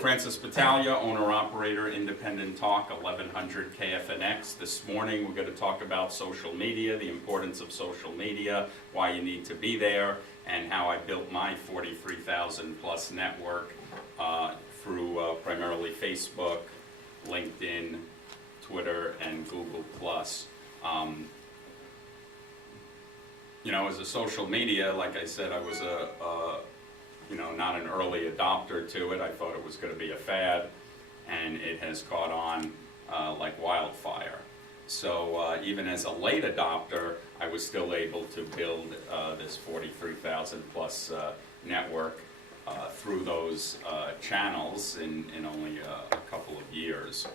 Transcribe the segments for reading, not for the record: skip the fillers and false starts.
Francis Battaglia, owner-operator, Independent Talk, 1100 KFNX. This morning we're going to talk about social media, the importance of social media, why you need to be there, and how I built my 43,000 plus network through primarily Facebook, LinkedIn, Twitter, and Google+. As a social media, like I said, I was not an early adopter to it. I thought it was going to be a fad, and it has caught on like wildfire. So even as a late adopter, I was still able to build this 43,000 plus network through those channels in only a couple of years.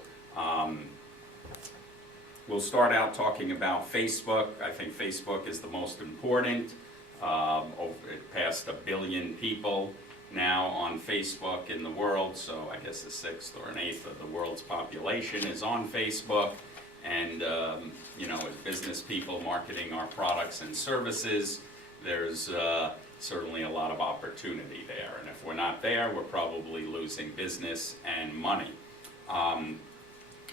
We'll start out talking about Facebook. I think Facebook is the most important. It passed 1 billion people now on Facebook in the world, so I guess a sixth or an eighth of the world's population is on Facebook. And as business people marketing our products and services, there's certainly a lot of opportunity there. And if we're not there, we're probably losing business and money.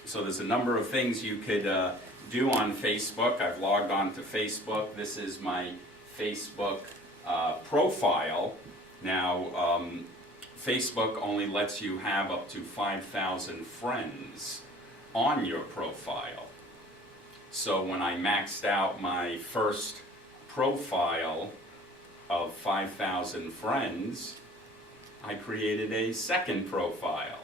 So there's a number of things you could do on Facebook. I've logged on to Facebook. This is my Facebook profile. Now, Facebook only lets you have up to 5,000 friends on your profile. So when I maxed out my first profile of 5,000 friends, I created a second profile.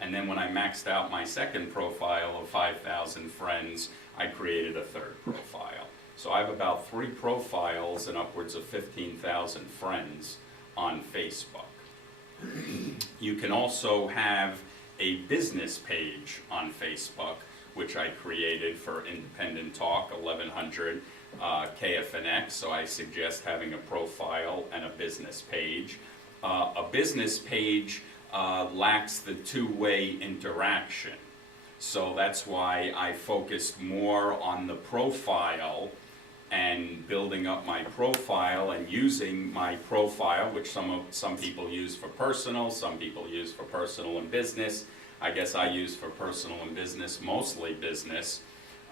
And then when I maxed out my second profile of 5,000 friends, I created a third profile. So I have about 3 profiles and upwards of 15,000 friends on Facebook. You can also have a business page on Facebook, which I created for Independent Talk, 1100 KFNX. So I suggest having a profile and a business page. A business page lacks the two-way interaction. So that's why I focused more on the profile and building up my profile and using my profile, which some people use for personal, some people use for personal and business. I guess I use for personal and business, mostly business.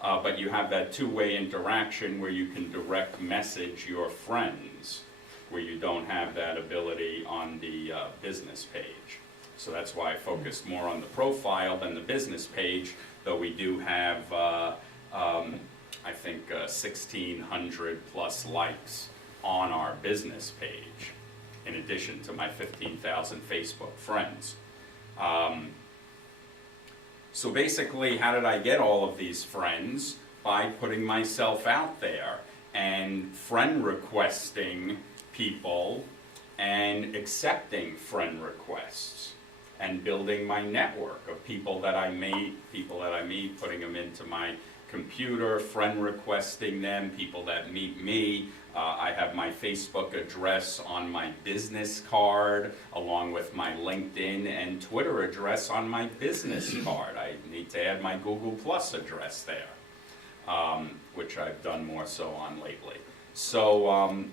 But you have that two-way interaction where you can direct message your friends, where you don't have that ability on the business page. So that's why I focused more on the profile than the business page, though we do have, I think, 1,600 plus likes on our business page, in addition to my 15,000 Facebook friends. So basically, how did I get all of these friends? By putting myself out there and friend requesting people and accepting friend requests, and building my network of people that I meet, putting them into my computer, friend requesting them, people that meet me. I have my Facebook address on my business card, along with my LinkedIn and Twitter address on my business card. I need to add my Google Plus address there, which I've done more so on lately. So,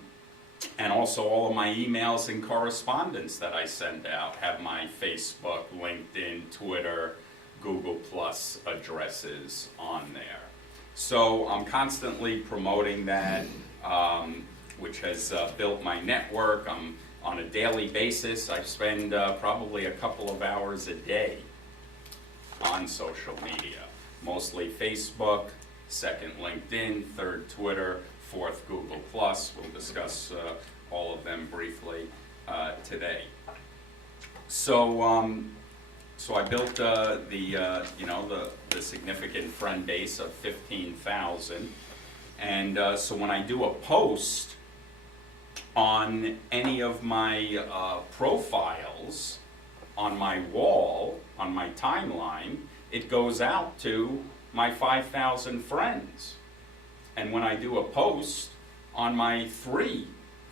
and also all of my emails and correspondence that I send out have my Facebook, LinkedIn, Twitter, Google Plus addresses on there. So I'm constantly promoting that, which has built my network. I'm on a daily basis. I spend probably a couple of hours a day on social media, mostly Facebook, second LinkedIn, third Twitter, fourth Google Plus. We'll discuss all of them briefly today. So, so I built the significant friend base of 15,000, and so when I do a post on any of my profiles on my wall, on my timeline, it goes out to my 5,000 friends. And when I do a post on my 3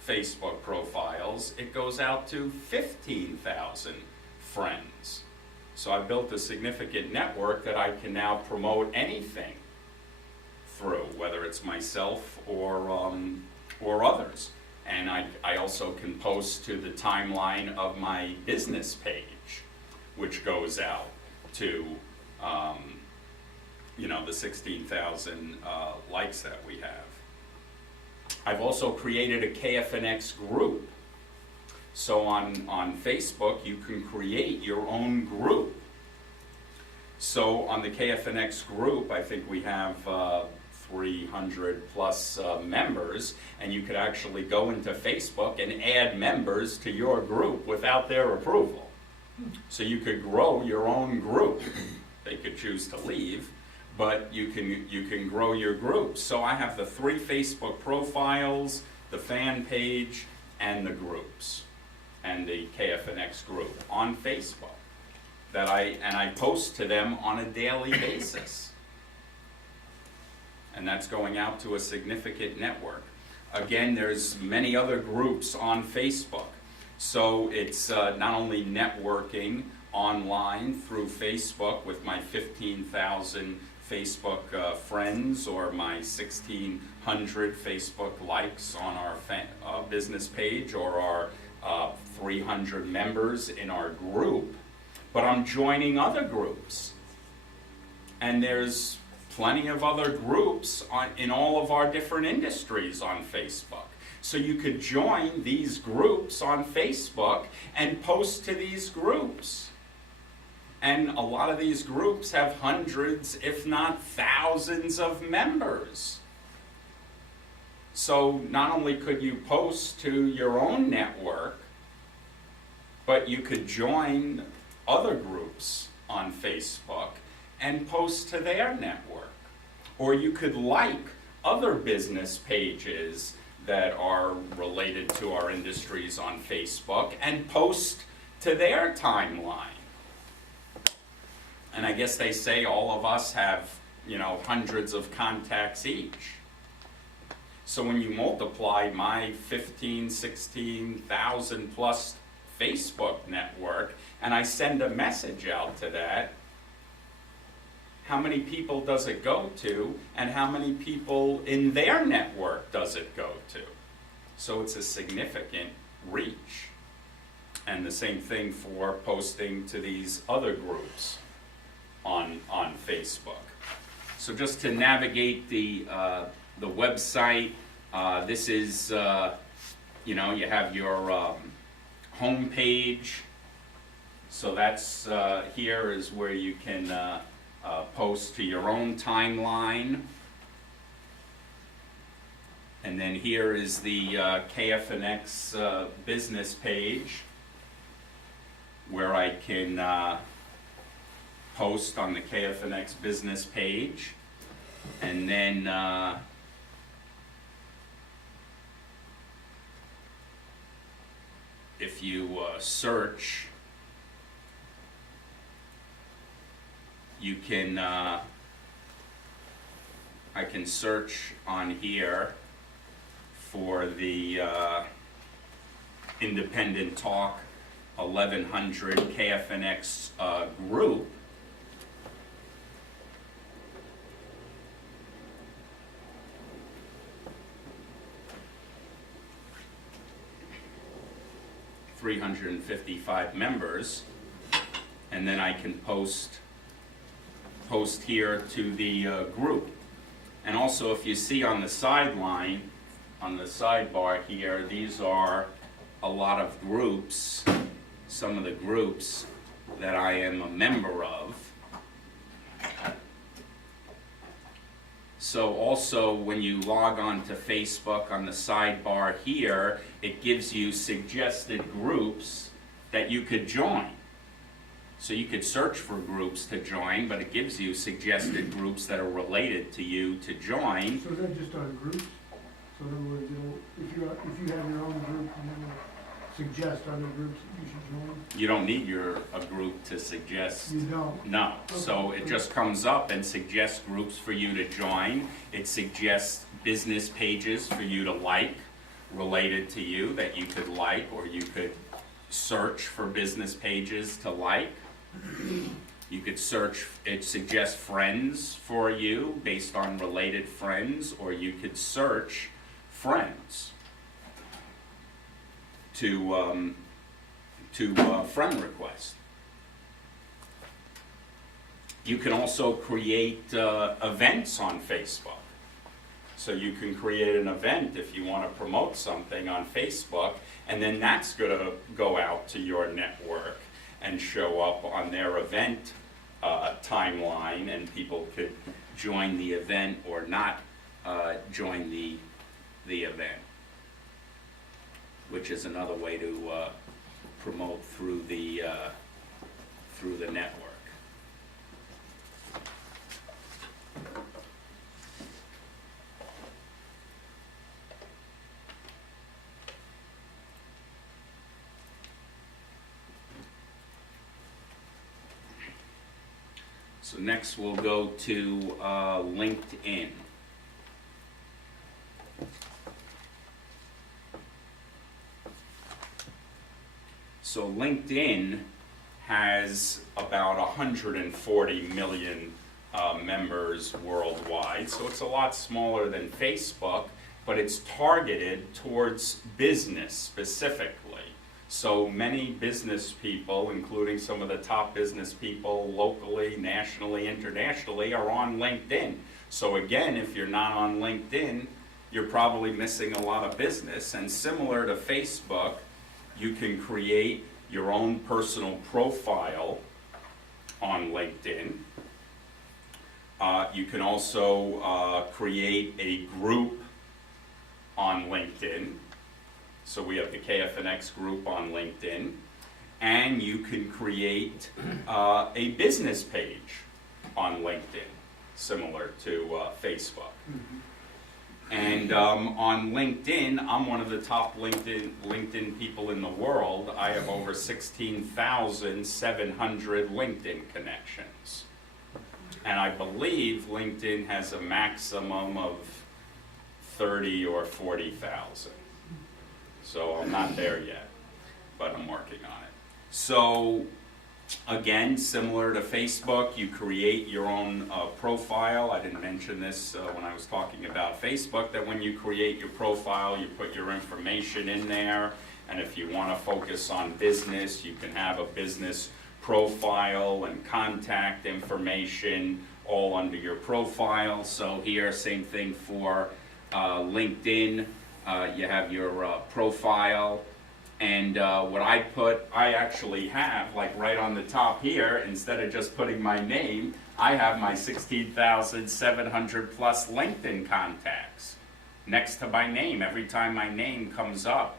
Facebook profiles, it goes out to 15,000 friends. So I built a significant network that I can now promote anything through, whether it's myself or others. And I also can post to the timeline of my business page, which goes out to, the 16,000 likes that we have. I've also created a KFNX group. So on Facebook, you can create your own group. So on the KFNX group, I think we have 300 plus members, and you could actually go into Facebook and add members to your group without their approval. So you could grow your own group. They could choose to leave, but you can grow your group. So I have the 3 Facebook profiles, the fan page, and the groups, and the KFNX group on Facebook that I post to them on a daily basis. And that's going out to a significant network. Again, there's many other groups on Facebook. So it's not only networking online through Facebook with my 15,000 Facebook friends or my 1,600 Facebook likes on our business page or our 300 members in our group, but I'm joining other groups. And there's plenty of other groups in all of our different industries on Facebook. So you could join these groups on Facebook and post to these groups. And a lot of these groups have hundreds, if not thousands of members. So not only could you post to your own network, but you could join other groups on Facebook and post to their network. Or you could like other business pages that are related to our industries on Facebook and post to their timeline. And I guess they say all of us have, hundreds of contacts each. So when you multiply my 16,000 plus Facebook network, and I send a message out to that, how many people does it go to, and how many people in their network does it go to? So it's a significant reach. And the same thing for posting to these other groups on Facebook. So just to navigate the website, this is, you have your home page. So that's here is where you can post to your own timeline. And then here is the KFNX business page where I can post on the KFNX business page. And then if you search, you can, I can search on here for the Independent Talk 1100 KFNX group. $355 members, and then I can post here to the group. And also, if you see on the sideline, on the sidebar here, these are a lot of groups, some of the groups that I am a member of. So also, when you log on to Facebook on the sidebar here, it gives you suggested groups that you could join. So you could search for groups to join, but it gives you suggested groups that are related to you to join. So is that just on groups? So in other words, if you have your own group, you will suggest other groups that you should join? You don't need a group to suggest. You don't? No. Okay. So it just comes up and suggests groups for you to join. It suggests business pages for you to like, related to you, that you could like, or you could search for business pages to like. You could search, it suggests friends for you based on related friends, or you could search friends. to friend request. You can also create events on Facebook. So you can create an event if you want to promote something on Facebook, and then that's going to go out to your network and show up on their event timeline, and people could join the event or not join the event, which is another way to promote through the network. So next we'll go to LinkedIn. So LinkedIn has about 140 million members worldwide. So it's a lot smaller than Facebook, but it's targeted towards business specifically. So many business people, including some of the top business people locally, nationally, internationally, are on LinkedIn. So again, if you're not on LinkedIn, you're probably missing a lot of business. And similar to Facebook, you can create your own personal profile on LinkedIn. You can also create a group on LinkedIn. So we have the KFNX group on LinkedIn. And you can create a business page on LinkedIn, similar to Facebook. Mhm. And on LinkedIn, I'm one of the top LinkedIn people in the world. I have over 16,700 LinkedIn connections. And I believe LinkedIn has a maximum of 30 or 40,000. So I'm not there yet, but I'm working on it. So again, similar to Facebook, you create your own profile. I didn't mention this when I was talking about Facebook, that when you create your profile, you put your information in there. And if you want to focus on business, you can have a business profile and contact information all under your profile. So here, same thing for LinkedIn. You have your profile. And what I actually have, like right on the top here, instead of just putting my name, I have my 16,700 plus LinkedIn contacts next to my name. Every time my name comes up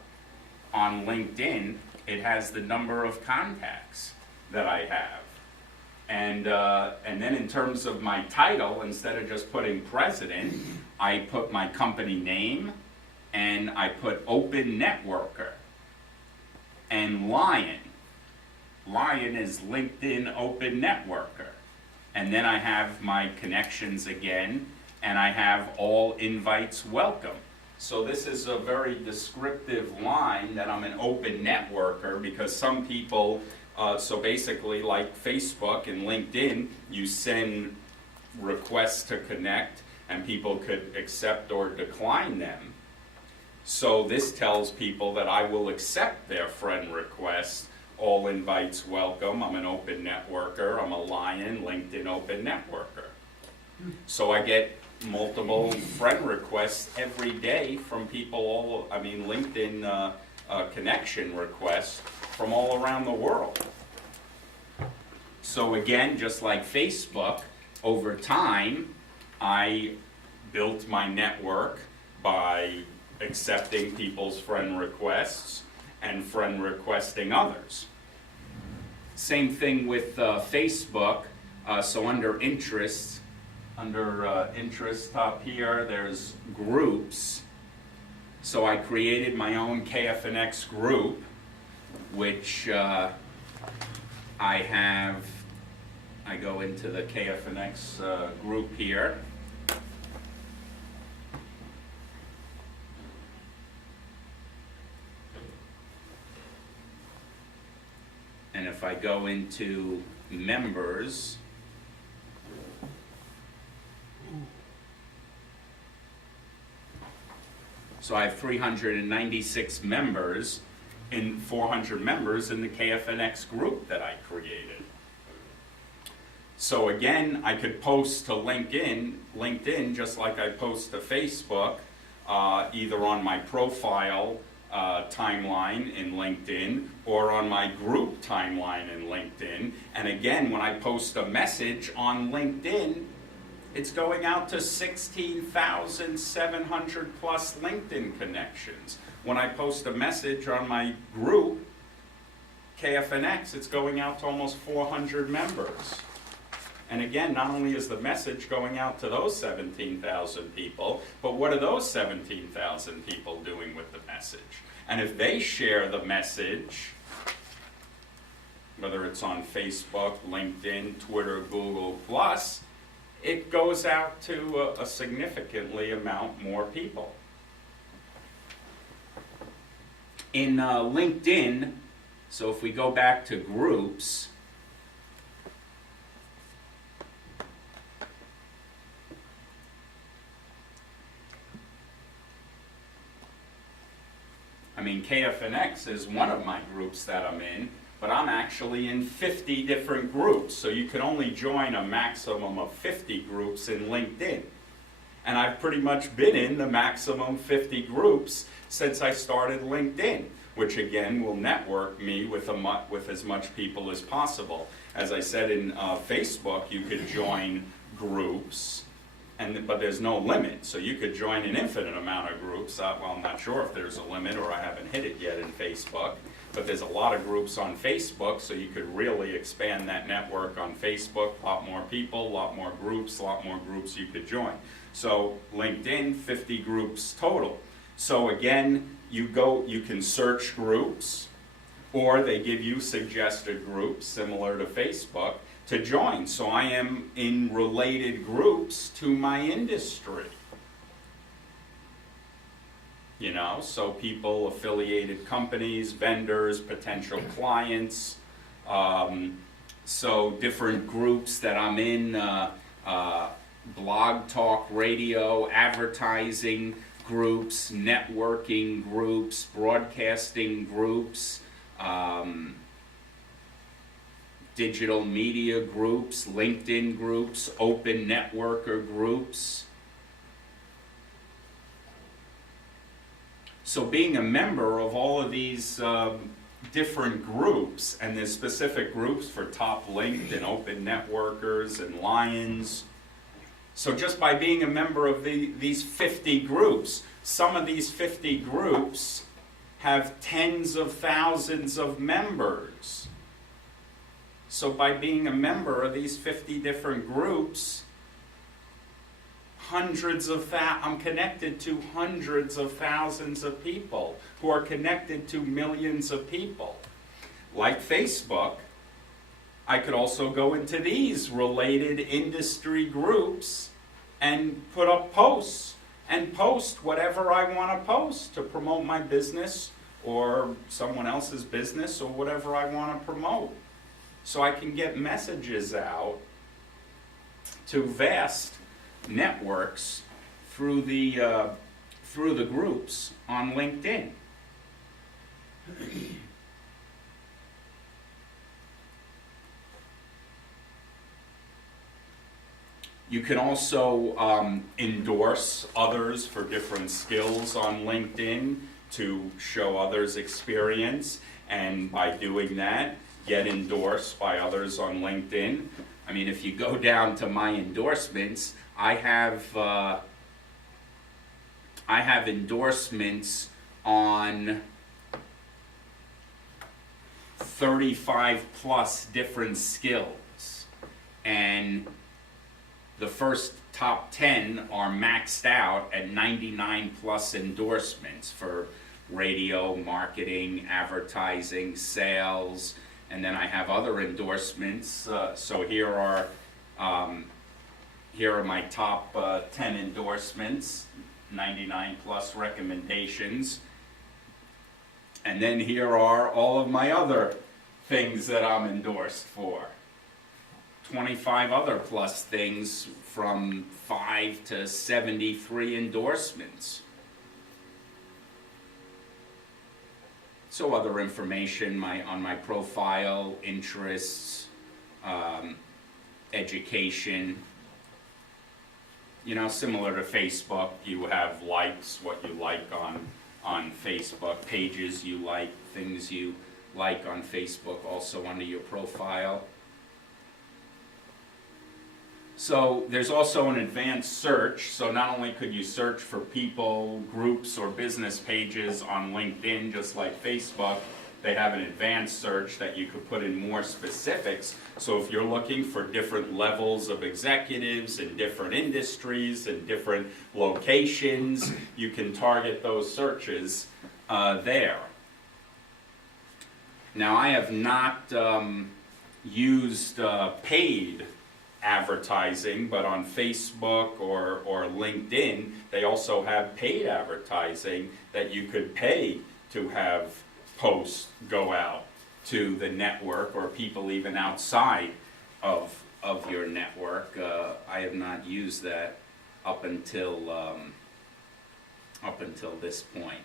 on LinkedIn, it has the number of contacts that I have. And then in terms of my title, instead of just putting president, I put my company name, and I put open networker. And Lion is LinkedIn Open Networker. And then I have my connections again, and I have all invites welcome. So this is a very descriptive line that I'm an open networker, because some people, so basically like Facebook and LinkedIn, you send requests to connect, and people could accept or decline them. So this tells people that I will accept their friend requests, all invites welcome. I'm an open networker. I'm a Lion LinkedIn Open Networker. So I get multiple friend requests every day from people LinkedIn connection requests from all around the world. So again, just like Facebook, over time, I built my network by accepting people's friend requests and friend requesting others. Same thing with Facebook. So under interests top here, there's groups. So I created my own KFNX group, which I go into the KFNX group here. And if I go into members, so I have 396 members, in 400 members in the KFNX group that I created. So again, I could post to LinkedIn just like I post to Facebook, either on my profile timeline in LinkedIn or on my group timeline in LinkedIn. And again, when I post a message on LinkedIn, it's going out to 16,700 plus LinkedIn connections. When I post a message on my group, KFNX, it's going out to almost 400 members. And again, not only is the message going out to those 17,000 people, but what are those 17,000 people doing with the message? And if they share the message, whether it's on Facebook, LinkedIn, Twitter, Google+, it goes out to a significantly amount more people. In LinkedIn, so if we go back to groups, I mean, KFNX is one of my groups that I'm in, but I'm actually in 50 different groups, so you can only join a maximum of 50 groups in LinkedIn. And I've pretty much been in the maximum 50 groups since I started LinkedIn, which again will network me with as much people as possible. As I said in Facebook, you could join groups, but there's no limit, so you could join an infinite amount of groups. Well, I'm not sure if there's a limit, or I haven't hit it yet in Facebook, but there's a lot of groups on Facebook, so you could really expand that network on Facebook. A lot more people, a lot more groups you could join. So LinkedIn, 50 groups total. So again, you can search groups, or they give you suggested groups similar to Facebook to join. So I am in related groups to my industry. You know, so people, affiliated companies, vendors, potential clients. So different groups that I'm in, blog talk, radio, advertising groups, networking groups, broadcasting groups, digital media groups, LinkedIn groups, open networker groups. So being a member of all of these different groups, and there's specific groups for top linked and open networkers and lions. So just by being a member of these 50 groups, some of these 50 groups have tens of thousands of members. So by being a member of these 50 different groups, I'm connected to hundreds of thousands of people who are connected to millions of people. Like Facebook, I could also go into these related industry groups and put up posts and post whatever I want to post to promote my business or someone else's business or whatever I want to promote. So I can get messages out to vast networks through the groups on LinkedIn. You can also endorse others for different skills on LinkedIn to show others' experience, and by doing that, get endorsed by others on LinkedIn. I mean, if you go down to my endorsements, I have endorsements on 35 plus different skills, and the first top 10 are maxed out at 99 plus endorsements for radio, marketing, advertising, sales, and then I have other endorsements. So here are my top 10 endorsements, 99 plus recommendations. And then here are all of my other things that I'm endorsed for. 25 other plus things, from 5 to 73 endorsements. So other information on my profile, interests, education. You know, similar to Facebook, you have likes, what you like on Facebook, pages you like, things you like on Facebook also under your profile. So there's also an advanced search, so not only could you search for people, groups, or business pages on LinkedIn, just like Facebook, they have an advanced search that you could put in more specifics. So if you're looking for different levels of executives in different industries and different locations, you can target those searches there. Now, I have not used paid advertising, but on Facebook or LinkedIn, they also have paid advertising that you could pay to have posts go out to the network or people even outside of your network. I have not used that up until this point.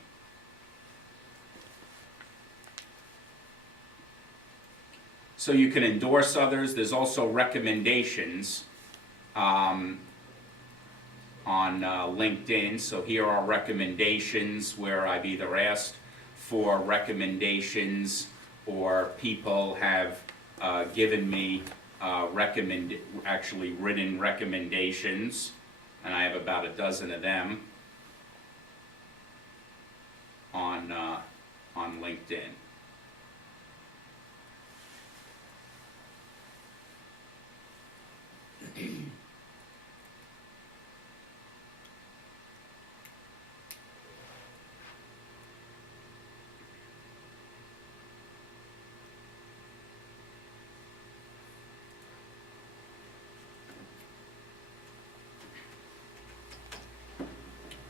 So you can endorse others. There's also recommendations on LinkedIn. So here are recommendations where I've either asked for recommendations or people have given me actually written recommendations, and I have about a dozen of them on LinkedIn.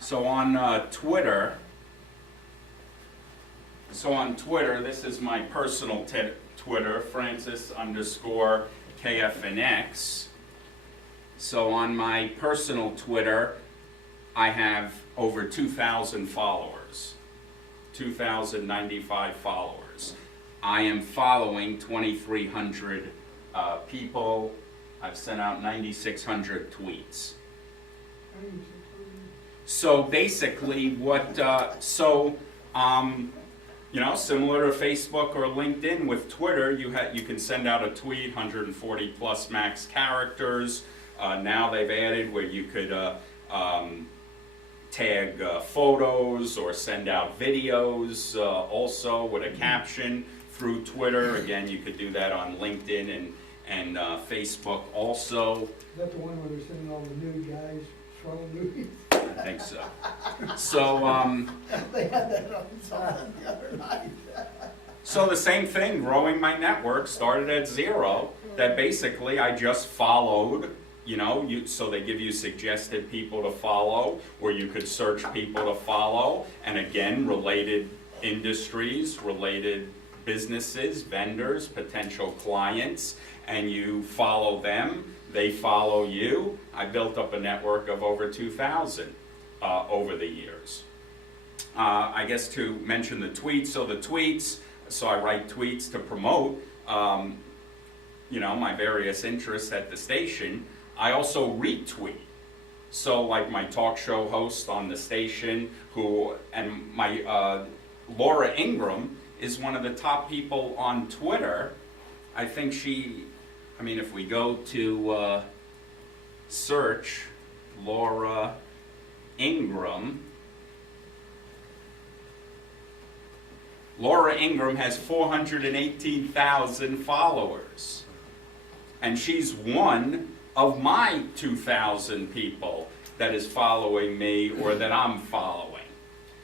So on Twitter, this is my personal Twitter, Francis_KFNX. So on my personal Twitter, I have over 2,000 followers, 2,095 followers. I am following 2,300 people. I've sent out 9,600 tweets. So basically, you know, similar to Facebook or LinkedIn, with Twitter, you can send out a tweet, 140 plus max characters. Now they've added where you could tag photos or send out videos also with a caption through Twitter. Again, you could do that on LinkedIn and Facebook also. Is that the one where they're sending all the nude guys, swelling movies? I think so. So, They had that on something the other night. so the same thing, growing my network, started at zero, that basically I just followed, you know, so they give you suggested people to follow, or you could search people to follow, and again, related industries, related businesses, vendors, potential clients, and you follow them, they follow you. I built up a network of over 2,000 over the years. I guess to mention the tweets, so I write tweets to promote, you know, my various interests at the station. I also retweet. So like my talk show host on the station, and my Laura Ingram is one of the top people on Twitter. I think if we go to search Laura Ingram, Laura Ingram has 418,000 followers. And she's one of my 2,000 people that is following me or that I'm following.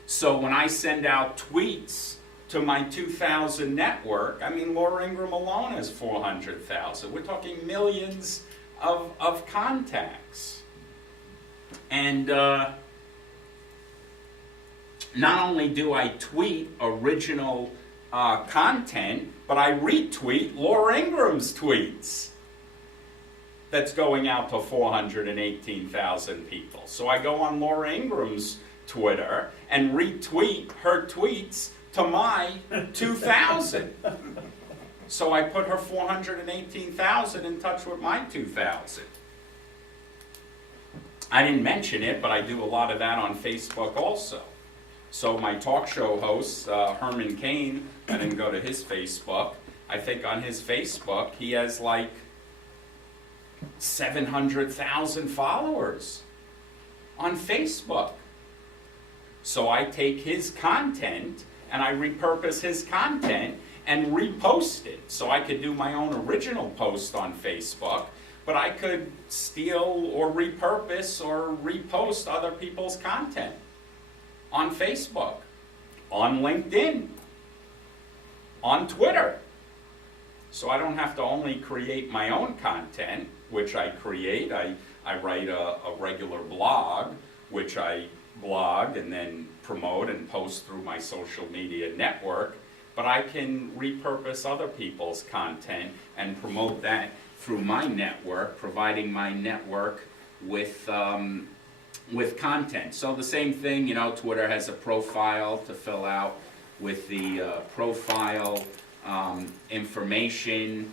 So when I send out tweets to my 2,000 network, Laura Ingram alone has 400,000. We're talking millions of contacts. And not only do I tweet original content, but I retweet Laura Ingram's tweets. That's going out to 418,000 people. So I go on Laura Ingram's Twitter and retweet her tweets to my 2,000. So I put her 418,000 in touch with my 2,000. I didn't mention it, but I do a lot of that on Facebook also. So my talk show host, Herman Cain, I didn't go to his Facebook. I think on his Facebook, he has like 700,000 followers on Facebook. So I take his content and I repurpose his content and repost it. So I could do my own original post on Facebook, but I could steal or repurpose or repost other people's content on Facebook, on LinkedIn, on Twitter. So I don't have to only create my own content, which I create. I write a regular blog, which I blog and then promote and post through my social media network. But I can repurpose other people's content and promote that through my network, providing my network with content. So the same thing, you know, Twitter has a profile to fill out with the profile information.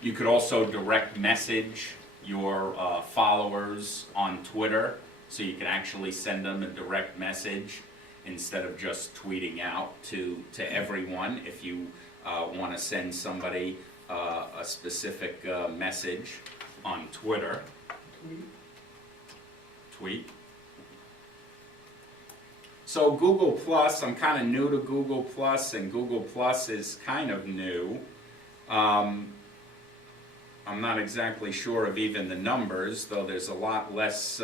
You could also direct message your followers on Twitter, so you can actually send them a direct message instead of just tweeting out to everyone. If you want to send somebody a specific message on Twitter. Tweet. So Google Plus, I'm kind of new to Google Plus, and Google Plus is kind of new. I'm not exactly sure of even the numbers, though there's a lot less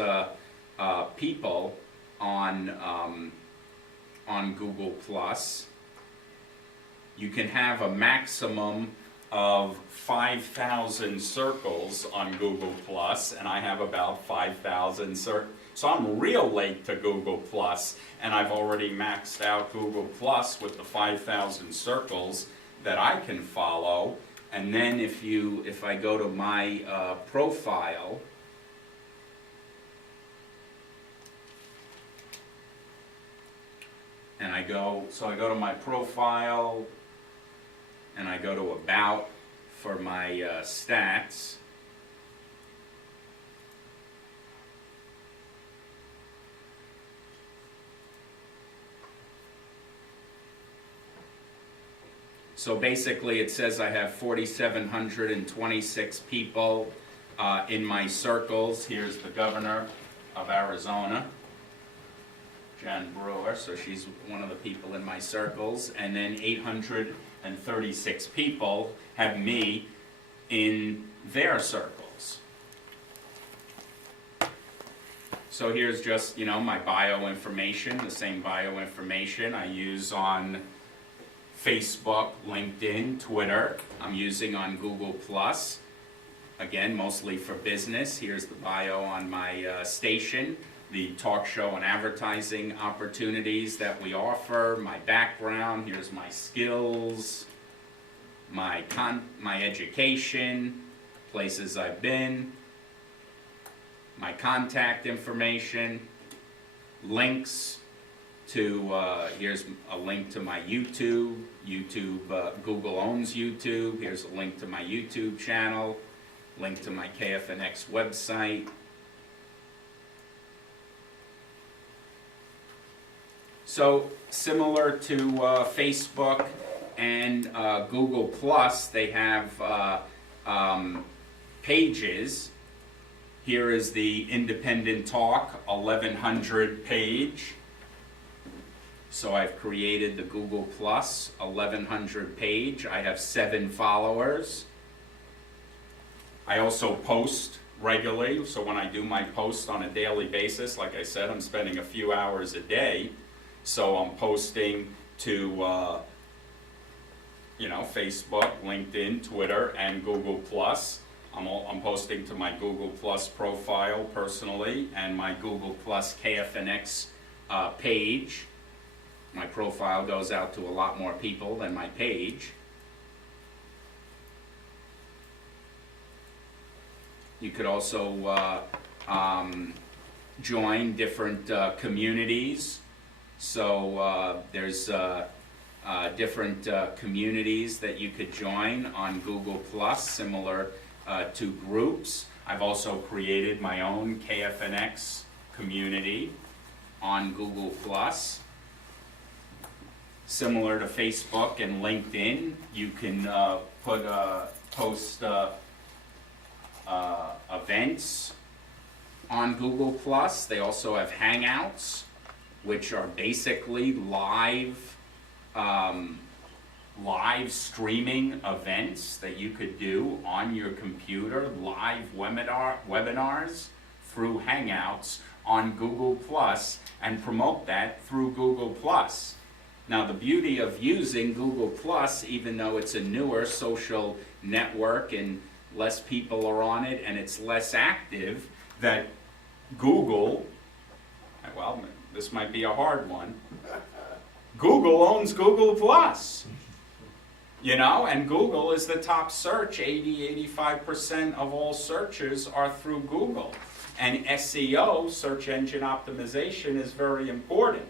people on Google Plus. You can have a maximum of 5,000 circles on Google Plus, and I have about 5,000 circles. So I'm real late to Google Plus, and I've already maxed out Google Plus with the 5,000 circles that I can follow. And then if I go to my profile, and I go to my profile, and I go to About for my stats. So basically it says I have 4,726 people in my circles. Here's the governor of Arizona, Jan Brewer, so she's one of the people in my circles. And then 836 people have me in their circles. So here's just, you know, my bio information, the same bio information I use on Facebook, LinkedIn, Twitter. I'm using on Google Plus. Again, mostly for business. Here's the bio on my station, the talk show and advertising opportunities that we offer, my background, here's my skills, my education, places I've been, my contact information, links to, here's a link to my YouTube. Google owns YouTube. Here's a link to my YouTube channel, link to my KFNX website. So similar to Facebook and Google Plus, they have pages. Here is the Independent Talk 1100 page. So I've created the Google Plus 1100 page. I have 7 followers. I also post regularly, so when I do my posts on a daily basis, like I said, I'm spending a few hours a day. So I'm posting to Facebook, LinkedIn, Twitter, and Google Plus. I'm posting to my Google Plus profile personally and my Google Plus KFNX page. My profile goes out to a lot more people than my page. You could also join different communities. So there's different communities that you could join on Google Plus, similar to groups. I've also created my own KFNX community on Google Plus. Similar to Facebook and LinkedIn, you can post events on Google Plus. They also have Hangouts, which are basically live streaming events that you could do on your computer, live webinars through Hangouts on Google Plus, and promote that through Google Plus. Now, the beauty of using Google Plus, even though it's a newer social network and less people are on it and it's less active, that Google, well, this might be a hard one, Google owns Google Plus. You know, and Google is the top search. 85% of all searches are through Google. And SEO, search engine optimization, is very important.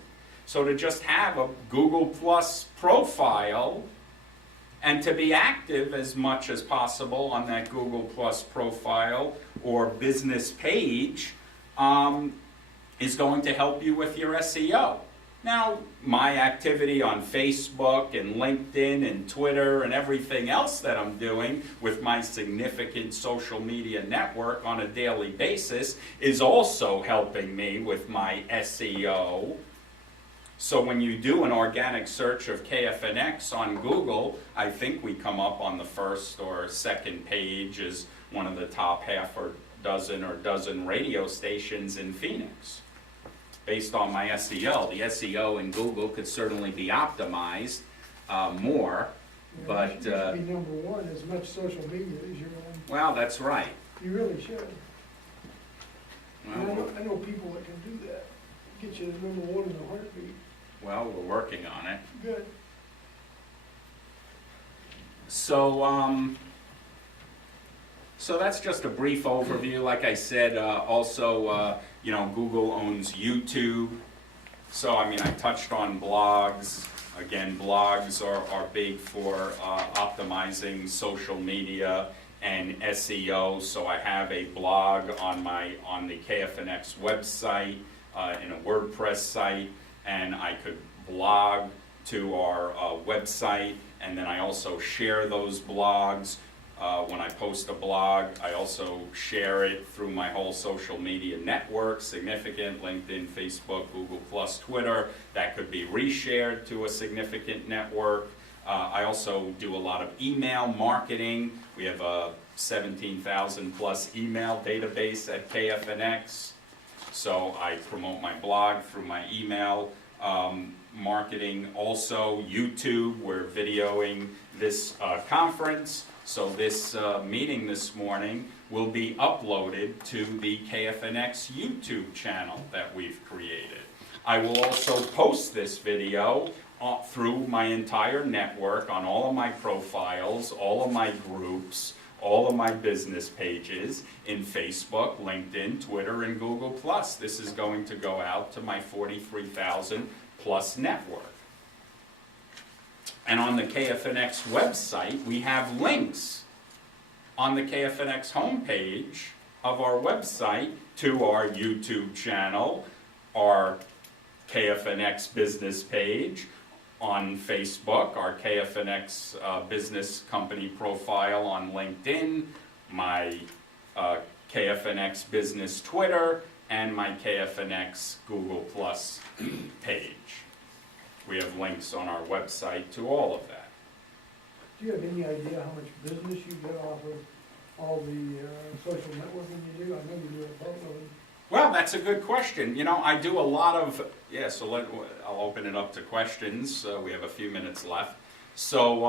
So to just have a Google Plus profile and to be active as much as possible on that Google Plus profile or business page is going to help you with your SEO. Now, my activity on Facebook and LinkedIn and Twitter and everything else that I'm doing with my significant social media network on a daily basis is also helping me with my SEO. So when you do an organic search of KFNX on Google, I think we come up on the first or second page as one of the top half or dozen radio stations in Phoenix. Based on my SEO. The SEO in Google could certainly be optimized more, but... You should be number one as much social media as you're on. Well, that's right. You really should. Well, I know people that can do that. Get you to number one in a heartbeat. well, we're working on it. Good. So that's just a brief overview. Like I said, also, you know, Google owns YouTube. So, I mean, I touched on blogs. Again, blogs are big for optimizing social media and SEO. So I have a blog on the KFNX website, in a WordPress site, and I could blog to our website, and then I also share those blogs. When I post a blog, I also share it through my whole social media network, significant, LinkedIn, Facebook, Google+, Twitter. That could be reshared to a significant network. I also do a lot of email marketing. We have a 17,000 plus email database at KFNX. So I promote my blog through my email marketing. Also, YouTube, we're videoing this conference. So this meeting this morning will be uploaded to the KFNX YouTube channel that we've created. I will also post this video through my entire network on all of my profiles, all of my groups, all of my business pages in Facebook, LinkedIn, Twitter, and Google+. This is going to go out to my 43,000 plus network. And on the KFNX website, we have links on the KFNX homepage of our website to our YouTube channel, our KFNX business page, on Facebook, our KFNX business company profile on LinkedIn, my KFNX business Twitter, and my KFNX Google Plus page. We have links on our website to all of that. Do you have any idea how much business you get off of all the social networking you do? I know you do a boatload. Well, that's a good question. You know, I do a lot of, I'll open it up to questions. We have a few minutes left. So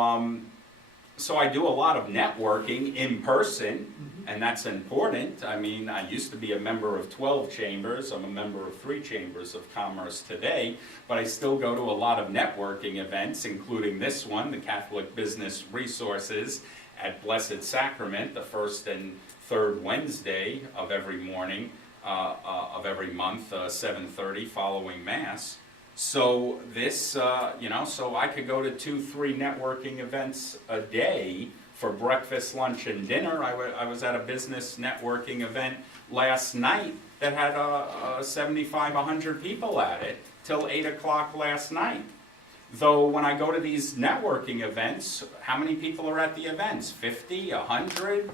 I do a lot of networking in person, and that's important. I mean, I used to be a member of 12 chambers. I'm a member of 3 chambers of commerce today, but I still go to a lot of networking events, including this one, the Catholic Business Resources at Blessed Sacrament, the first and third Wednesday of every morning. of every month, 7:30 following Mass. So this, so I could go to 2-3 networking events a day for breakfast, lunch, and dinner. I was at a business networking event last night that had 75, 100 people at it till 8 o'clock last night. Though when I go to these networking events, how many people are at the events? 50, 100,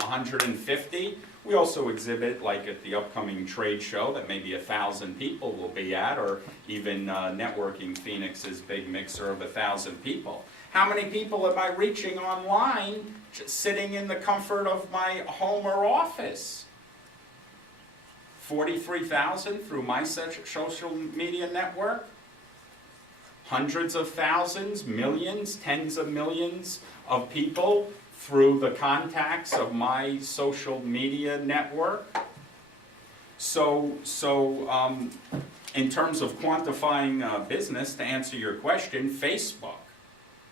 150? We also exhibit, like at the upcoming trade show that maybe 1,000 people will be at, or even Networking Phoenix's big mixer of 1,000 people. How many people am I reaching online just sitting in the comfort of my home or office? 43,000 through my social media network? Hundreds of thousands, millions, tens of millions of people through the contacts of my social media network. So in terms of quantifying business, to answer your question, Facebook,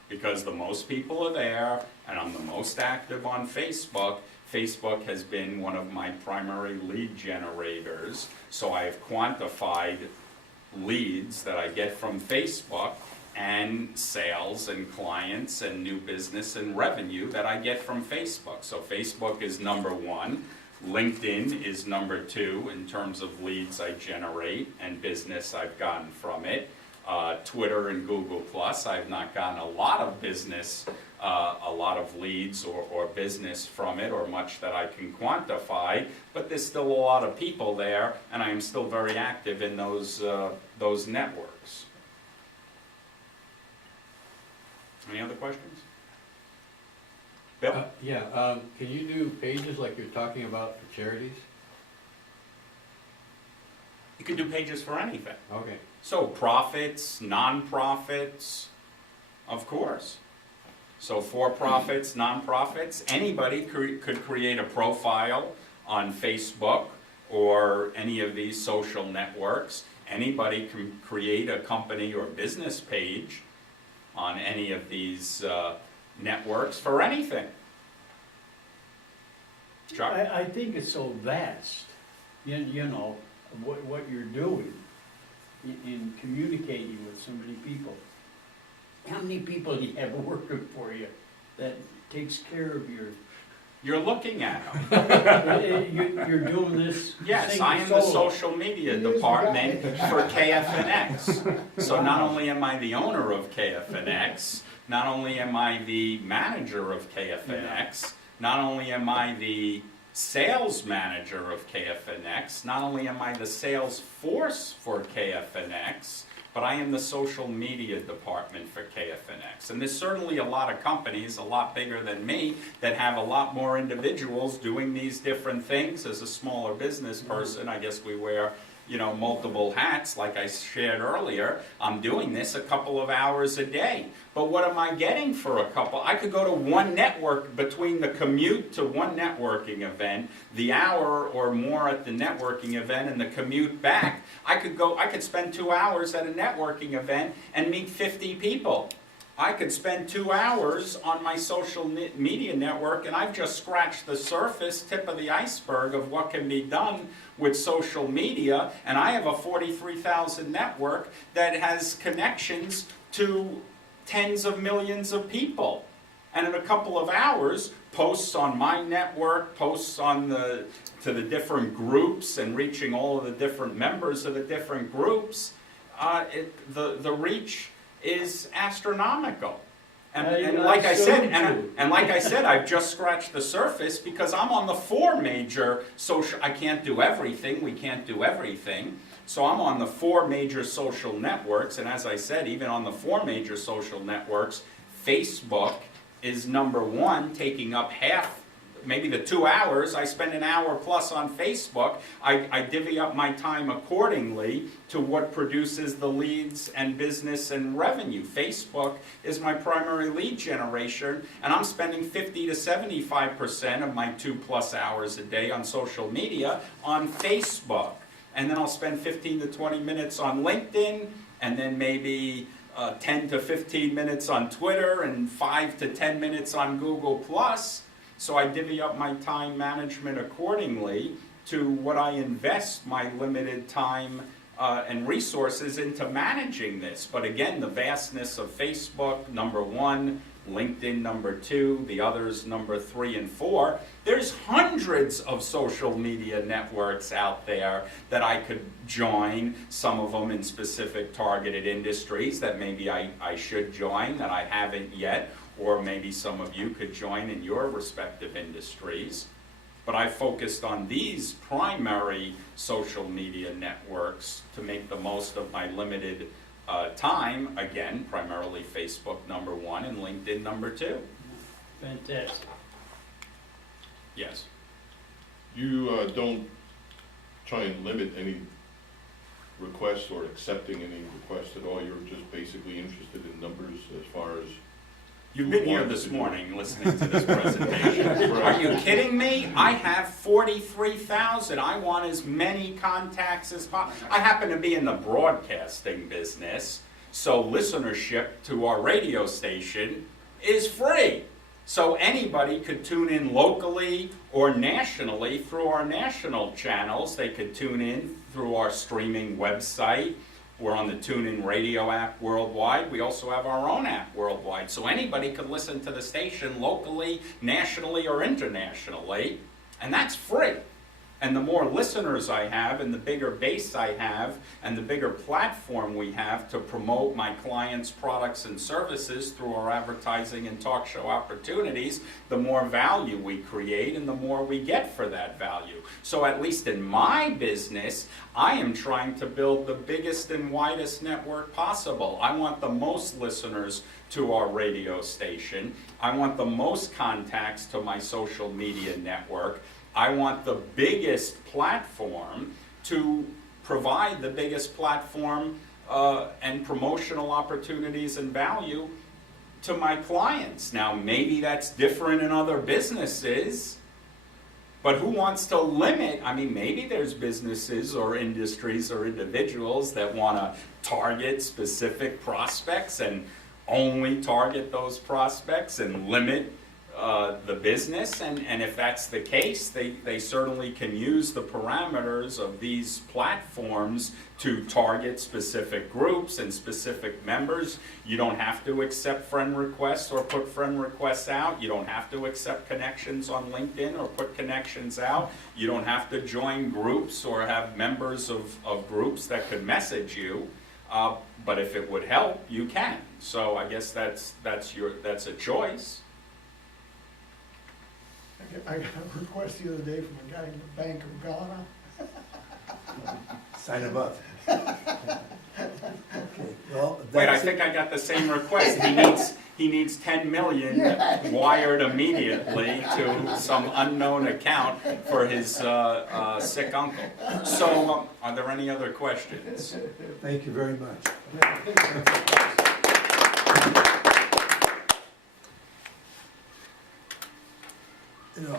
because the most people are there, and I'm the most active on Facebook. Facebook has been one of my primary lead generators, so I have quantified leads that I get from Facebook, and sales and clients and new business and revenue that I get from Facebook. So Facebook is number 1. LinkedIn is number 2 in terms of leads I generate and business I've gotten from it. Twitter and Google Plus, I've not gotten a lot of business, a lot of leads or business from it, or much that I can quantify, but there's still a lot of people there, and I am still very active in those networks. Any other questions? Bill? Can you do pages like you're talking about for charities? You can do pages for anything. Okay. So profits, non-profits, of course. So for-profits, non-profits, anybody could create a profile on Facebook or any of these social networks. Anybody can create a company or business page on any of these networks for anything. Chuck? I think it's so vast, you know, what you're doing in communicating with so many people. How many people do you have working for you that takes care of your... You're looking at them. You're doing this... Yes, I am the social media department for KFNX. So not only am I the owner of KFNX, not only am I the manager of KFNX, not only am I the sales manager of KFNX, not only am I the sales force for KFNX, but I am the social media department for KFNX. And there's certainly a lot of companies, a lot bigger than me, that have a lot more individuals doing these different things. As a smaller business person, I guess we wear, multiple hats. Like I shared earlier, I'm doing this a couple of hours a day. But what am I getting for a couple? I could go to one network, between the commute to one networking event, the hour or more at the networking event, and the commute back. I could spend 2 hours at a networking event and meet 50 people. I could spend 2 hours on my social media network, and I've just scratched the surface, tip of the iceberg of what can be done with social media. And I have a 43,000 network that has connections to tens of millions of people. And in a couple of hours, posts on my network, posts on to the different groups, and reaching all of the different members of the different groups, the reach is astronomical. And like I said, I've just scratched the surface, because I'm on the 4 major social. I can't do everything. We can't do everything. So I'm on the 4 major social networks, and as I said, even on the 4 major social networks, Facebook is number 1, taking up half. Maybe the 2 hours, I spend an hour plus on Facebook. I divvy up my time accordingly to what produces the leads and business and revenue. Facebook is my primary lead generation, and I'm spending 50 to 75% of my 2+ hours a day on social media on Facebook. And then I'll spend 15 to 20 minutes on LinkedIn, and then maybe 10 to 15 minutes on Twitter, and 5 to 10 minutes on Google+. So I divvy up my time management accordingly, to what I invest my limited time and resources into managing this. But again, the vastness of Facebook, number one, LinkedIn, number two, the others, number 3 and 4. There's hundreds of social media networks out there that I could join, some of them in specific targeted industries that maybe I should join that I haven't yet, or maybe some of you could join in your respective industries. But I focused on these primary social media networks to make the most of my limited time. Again, primarily Facebook, number 1, and LinkedIn, number 2. Fantastic. Yes. You don't try and limit any requests or accepting any requests at all? You're just basically interested in numbers as far as... You've been here this morning listening to this presentation. Are you kidding me? I have 43,000. I want as many contacts as possible. I happen to be in the broadcasting business, so listenership to our radio station is free. So anybody could tune in locally or nationally through our national channels. They could tune in through our streaming website. We're on the TuneIn Radio app worldwide. We also have our own app worldwide. So anybody could listen to the station locally, nationally, or internationally, and that's free. And the more listeners I have, and the bigger base I have, and the bigger platform we have to promote my clients' products and services through our advertising and talk show opportunities, the more value we create and the more we get for that value. So at least in my business, I am trying to build the biggest and widest network possible. I want the most listeners to our radio station. I want the most contacts to my social media network. I want the biggest platform to provide the biggest platform and promotional opportunities and value to my clients. Now, maybe that's different in other businesses, but who wants to limit? I mean, maybe there's businesses or industries or individuals that want to target specific prospects and only target those prospects and limit the business, and if that's the case, they certainly can use the parameters of these platforms to target specific groups and specific members. You don't have to accept friend requests or put friend requests out. You don't have to accept connections on LinkedIn or put connections out. You don't have to join groups or have members of groups that could message you. But if it would help, you can. So I guess that's a choice. I got a request the other day from a guy in the Bank of Ghana. Sign him up. Well, Wait, I that's think I got the same request. He needs 10 million wired immediately to some unknown account for his sick uncle. So, are there any other questions? Thank you very much. You know,